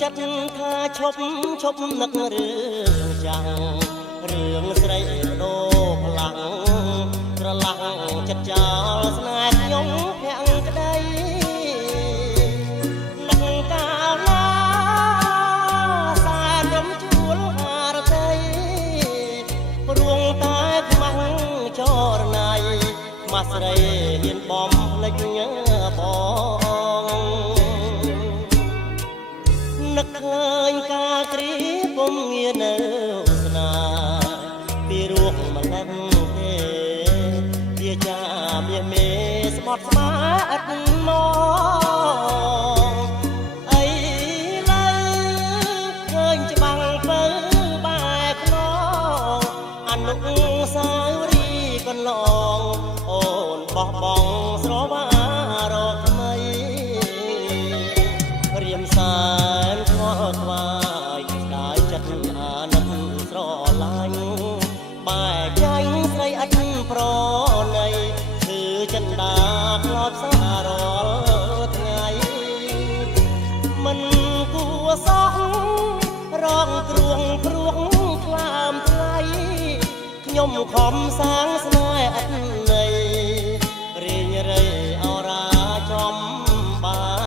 ចិត្តថាឈប់នឹករឿងចាំងរឿងស្រីដោផ្លាំងក្រឡាំងចិត្តចោលស្នេហ៍ខ្ញុំភាំងក្តីនឹកកាលណាសែនរំជួលអារតីព្រួងតែខ្មាំងចរណៃខ្មាស់ស្រីហ៊ានបំភ្លេចបងនឹកឃើញការគ្រីពុំងានៅស្នាពីរោះមិនដឹងទេជាចាមាសមេស្បត់ស្មាអត់មកអីលើឃើញច្បាំងពើបែកខ្នងអនុសាវរីយ៍កន្លងអូនបោះបង់ស្រវារកថ្មីរៀមសានខ្វល់ខ្វាយស្ដាយចិត្តអាណិតស្រឡាញ់បែកចាញ់ស្រីអត់ប្រណីគឺចិនដាធ្លាប់សាររាល់ថ្ងៃមិនគួរសោះរងទ្រួងព្រួងខ្លាមថ្លៃខ្ញុំខំសាងស្នេហ៍អត់